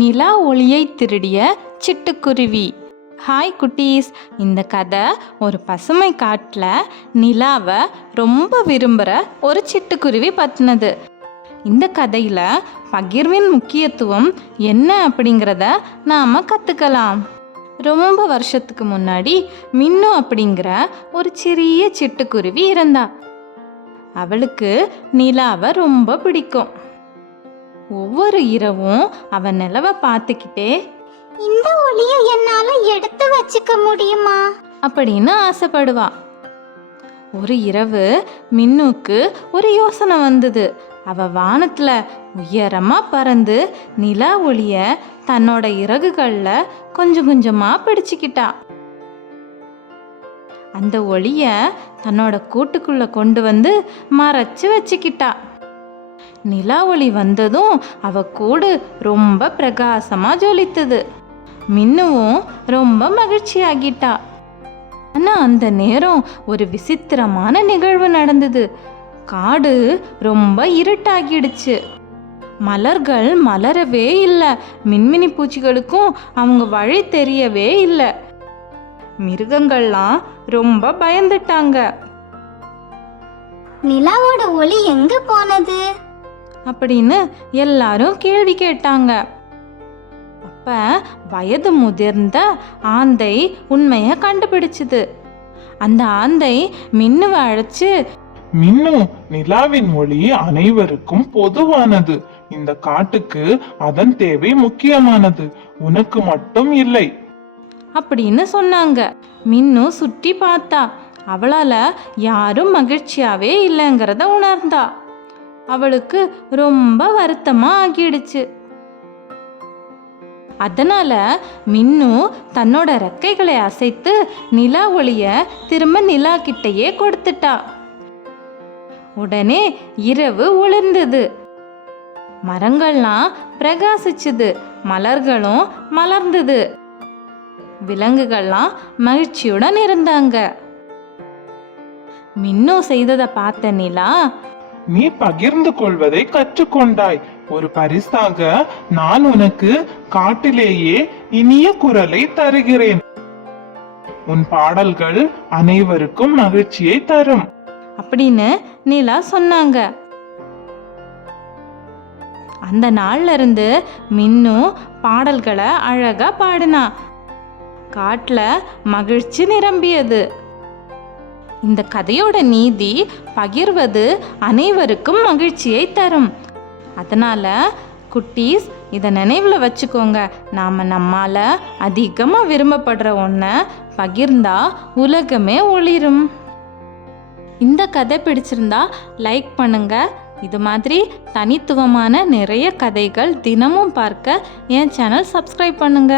நிலா ஒளியை திருடிய சிட்டுக்குருவி. ஹாய் குட்டீஸ், இந்த கதை ஒரு பசுமை காட்டில் நிலாவை ரொம்ப விரும்புகிற ஒரு சிட்டுக்குருவி பற்றினது. இந்த கதையில் பகிர்வின் முக்கியத்துவம் என்ன அப்படிங்கிறத நாம் கற்றுக்கலாம். ரொம்ப வருஷத்துக்கு முன்னாடி மின்னு அப்படிங்கிற ஒரு சிறிய சிட்டுக்குருவி இருந்தா. அவளுக்கு நிலாவை ரொம்ப பிடிக்கும். ஒவ்வொரு இரவும் அவன் நிலவை பார்த்துக்கிட்டே, இந்த ஒளியை என்னால எடுத்து வச்சுக்க முடியுமா அப்படின்னு ஆசைப்படுவா. ஒரு இரவு மின்னுக்கு ஒரு யோசனை வந்தது. அவ வானத்துல உயரமா பறந்து நிலா ஒளிய தன்னோட இறகுகள்ல கொஞ்சம் கொஞ்சமா பிடிச்சுக்கிட்டா. அந்த ஒளிய தன்னோட கூட்டுக்குள்ள கொண்டு வந்து மறைச்சு வச்சுக்கிட்டா. நிலா ஒளி வந்ததும் அவ கூடு ரொம்ப பிரகாசமா ஜொலித்தது. மின்னுவும் ரொம்ப மகிழ்ச்சி ஆகிட்டா. ஆனா அந்த நேரம் ஒரு விசித்திரமான நிகழ்வு நடந்தது. காடு ரொம்ப இருட்டாகிடுச்சு. மலர்கள் மலரவே இல்லை. மின்மினி பூச்சிகளுக்கும் அவங்க வழி தெரியவே இல்லை. மிருகங்கள்லாம் ரொம்ப பயந்துட்டாங்க. நிலாவோட ஒளி எங்க போனது அப்படின்னு எல்லாரும் கேள்வி கேட்டாங்க. அப்ப வயது முதிர்ந்த ஆந்தை உண்மைய கண்டுபிடிச்சது. அந்த ஆந்தை மின்னுவை அழைச்சு, மின்னு, நிலாவின் ஒளி அனைவருக்கும் பொதுவானது. இந்த காட்டுக்கு அதன் தேவை முக்கியமானது, உனக்கு மட்டும் இல்லை அப்படின்னு சொன்னாங்க. மின்னு சுற்றி பார்த்தா. அவளால யாரும் மகிழ்ச்சியாவே இல்லைங்கிறத உணர்ந்தா. அவளுக்கு ரொம்ப வருத்தமா ஆகிடுச்சு. அதனால மின்னு தன்னோட ரெக்கைகளை அசைத்து நிலா ஒளிய திரும்ப நிலா கிட்டையே கொடுத்துட்டா. உடனே இரவு ஒளிர்ந்தது. மரங்கள்லாம் பிரகாசிச்சுது. மலர்களும் மலர்ந்தது. விலங்குகள்லாம் மகிழ்ச்சியுடன் இருந்தாங்க. மின்னு செய்ததை பார்த்த நிலா, நீ பகிர்ந்து கொள்வதை கற்றுக்கொண்டாய். ஒரு பரிசாக நான் உனக்கு காட்டிலேயே இனிய குரலை தருகிறேன். உன் பாடல்கள் அனைவருக்கும் மகிழ்ச்சியை தரும் அப்படின்னு நிலா சொன்னாங்க. அந்த நாள்ல இருந்து மின்னு பாடல்களை அழகா பாடினா. காட்டுல மகிழ்ச்சி நிரம்பியது. இந்த கதையோட நீதி, பகிர்வது அனைவருக்கும் மகிழ்ச்சியை தரும். அதனால குட்டீஸ், இதை நினைவில் வச்சுக்கோங்க. நாம் நம்மால அதிகமாக விரும்பப்படுற ஒன்றை பகிர்ந்தா உலகமே ஒளிரும். இந்த கதை பிடிச்சிருந்தா லைக் பண்ணுங்க. இது மாதிரி தனித்துவமான நிறைய கதைகள் தினமும் பார்க்க என் சேனல் சப்ஸ்கிரைப் பண்ணுங்க.